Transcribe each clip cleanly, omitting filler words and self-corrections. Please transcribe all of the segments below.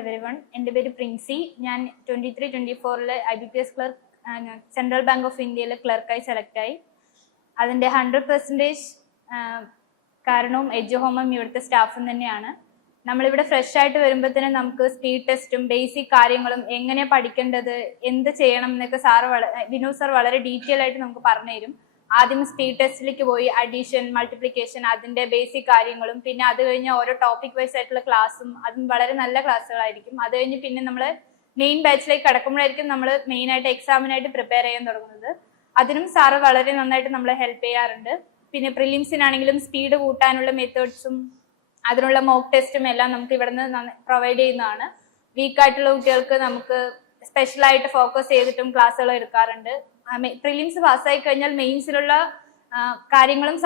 Everyone. എൻ്റെ പേര് പ്രിൻസി. ഞാൻ 23-24 IBPS clerk central bank of ഇന്ത്യയിലെ ക്ലർക്കായി സെലക്ട് ആയി. അതിൻ്റെ 100% കാരണവും എഡ്യൂഹോമും ഇവിടുത്തെ സ്റ്റാഫും തന്നെയാണ്. നമ്മളിവിടെ ഫ്രഷ് ആയിട്ട് വരുമ്പോൾ തന്നെ നമുക്ക് സ്പീഡ് ടെസ്റ്റും ബേസിക് കാര്യങ്ങളും എങ്ങനെ പഠിക്കേണ്ടത്, എന്ത് ചെയ്യണം എന്നൊക്കെ വിനു സാർ വളരെ ഡീറ്റെയിൽ ആയിട്ട് നമുക്ക് പറഞ്ഞു തരും. ആദ്യം സ്പീഡ് ടെസ്റ്റിലേക്ക് പോയി അഡീഷൻ, മൾട്ടിപ്ലിക്കേഷൻ, അതിന്റെ ബേസിക് കാര്യങ്ങളും, പിന്നെ അത് കഴിഞ്ഞ് ഓരോ ടോപ്പിക് വൈസ് ആയിട്ടുള്ള ക്ലാസ്സും, അതും വളരെ നല്ല ക്ലാസ്സുകളായിരിക്കും. അത് കഴിഞ്ഞ് പിന്നെ നമ്മൾ മെയിൻ ബാച്ചിലേക്ക് കടക്കുമ്പോഴായിരിക്കും നമ്മൾ മെയിൻ ആയിട്ട് എക്സാമിനായിട്ട് പ്രിപ്പയർ ചെയ്യാൻ തുടങ്ങുന്നത്. അതിനും സാറ് വളരെ നന്നായിട്ട് നമ്മളെ ഹെൽപ്പ് ചെയ്യാറുണ്ട്. പിന്നെ പ്രിലിംസിനാണെങ്കിലും സ്പീഡ് കൂട്ടാനുള്ള മെത്തേഡ്സും അതിനുള്ള മോക്ക് ടെസ്റ്റും എല്ലാം നമുക്ക് ഇവിടുന്ന് പ്രൊവൈഡ് ചെയ്യുന്നതാണ്. വീക്കായിട്ടുള്ള കുട്ടികൾക്ക് നമുക്ക് സ്പെഷ്യലായിട്ട് ഫോക്കസ് ചെയ്തിട്ടും ക്ലാസ്സുകൾ എടുക്കാറുണ്ട്. പ്രിലിംസ് പാസ്സായി കഴിഞ്ഞാൽ മെയിൻസിലുള്ള കാര്യങ്ങളും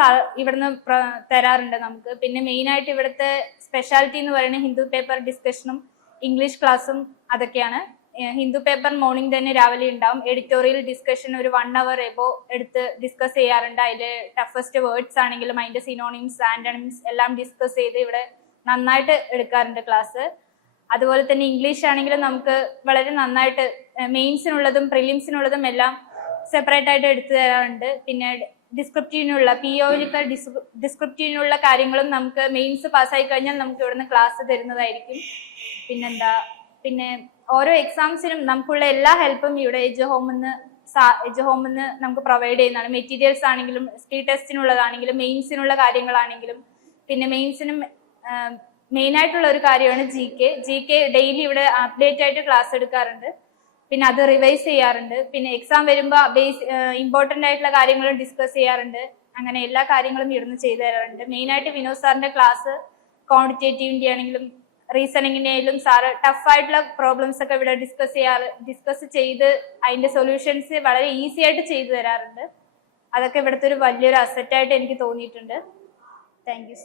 ഇവിടുന്ന് തരാറുണ്ട് നമുക്ക്. പിന്നെ മെയിനായിട്ട് ഇവിടുത്തെ സ്പെഷ്യാലിറ്റി എന്ന് പറയുന്നത് ഹിന്ദു പേപ്പർ ഡിസ്കഷനും ഇംഗ്ലീഷ് ക്ലാസ്സും അതൊക്കെയാണ്. ഹിന്ദു പേപ്പർ മോർണിംഗ് തന്നെ രാവിലെ ഉണ്ടാവും. എഡിറ്റോറിയൽ ഡിസ്കഷൻ ഒരു 1 hour എബോ എടുത്ത് ഡിസ്കസ് ചെയ്യാറുണ്ട്. അതിൽ ടഫസ്റ്റ് വേർഡ്സ് ആണെങ്കിലും അതിന്റെ സിനോണിംസ്, ആന്റണിംസ് എല്ലാം ഡിസ്കസ് ചെയ്ത് ഇവിടെ നന്നായിട്ട് എടുക്കാറുണ്ട് ക്ലാസ്. അതുപോലെ തന്നെ ഇംഗ്ലീഷ് ആണെങ്കിലും നമുക്ക് വളരെ നന്നായിട്ട് മെയിൻസിനുള്ളതും പ്രിലിംസിനുള്ളതും എല്ലാം സെപ്പറേറ്റ് ആയിട്ട് എടുത്തു തരാറുണ്ട്. പിന്നെ ഡിസ്ക്രിപ്റ്റീവിനുള്ള ഡിസ്ക്രിപ്റ്റീവിനുള്ള കാര്യങ്ങളും നമുക്ക് മെയിൻസ് പാസ്സായി കഴിഞ്ഞാൽ നമുക്ക് ഇവിടുന്ന് ക്ലാസ് തരുന്നതായിരിക്കും. പിന്നെ ഓരോ എക്സാംസിനും നമുക്കുള്ള എല്ലാ ഹെൽപ്പും ഇവിടെ എഡ്യൂഹോമിന്ന് നമുക്ക് പ്രൊവൈഡ് ചെയ്യുന്നതാണ്. മെറ്റീരിയൽസ് ആണെങ്കിലും സ്പീഡ് ടെസ്റ്റിനുള്ളതാണെങ്കിലും മെയിൻസിനുള്ള കാര്യങ്ങളാണെങ്കിലും. പിന്നെ മെയിൻസിനും മെയിനായിട്ടുള്ള ഒരു കാര്യമാണ് GK ഡെയിലി ഇവിടെ അപ്ഡേറ്റ് ആയിട്ട് ക്ലാസ് എടുക്കാറുണ്ട്. പിന്നെ അത് റിവൈസ് ചെയ്യാറുണ്ട്. പിന്നെ എക്സാം വരുമ്പോൾ ഇമ്പോർട്ടൻ്റ് ആയിട്ടുള്ള കാര്യങ്ങളും ഡിസ്കസ് ചെയ്യാറുണ്ട്. അങ്ങനെ എല്ലാ കാര്യങ്ങളും ഇവിടുന്ന് ചെയ്തു തരാറുണ്ട്. മെയിനായിട്ട് വിനോദ് സാറിന്റെ ക്ലാസ് ക്വാണ്ടിറ്റേറ്റീവിൻ്റെ ആണെങ്കിലും റീസണിങ്ങിൻ്റെ ആയാലും സാറ് ടഫായിട്ടുള്ള പ്രോബ്ലംസ് ഒക്കെ ഇവിടെ ഡിസ്കസ് ചെയ്ത് അതിന്റെ സൊല്യൂഷൻസ് വളരെ ഈസി ആയിട്ട് ചെയ്തു തരാറുണ്ട്. അതൊക്കെ ഇവിടുത്തെ ഒരു വലിയൊരു അസറ്റായിട്ട് എനിക്ക് തോന്നിയിട്ടുണ്ട്. Thank you.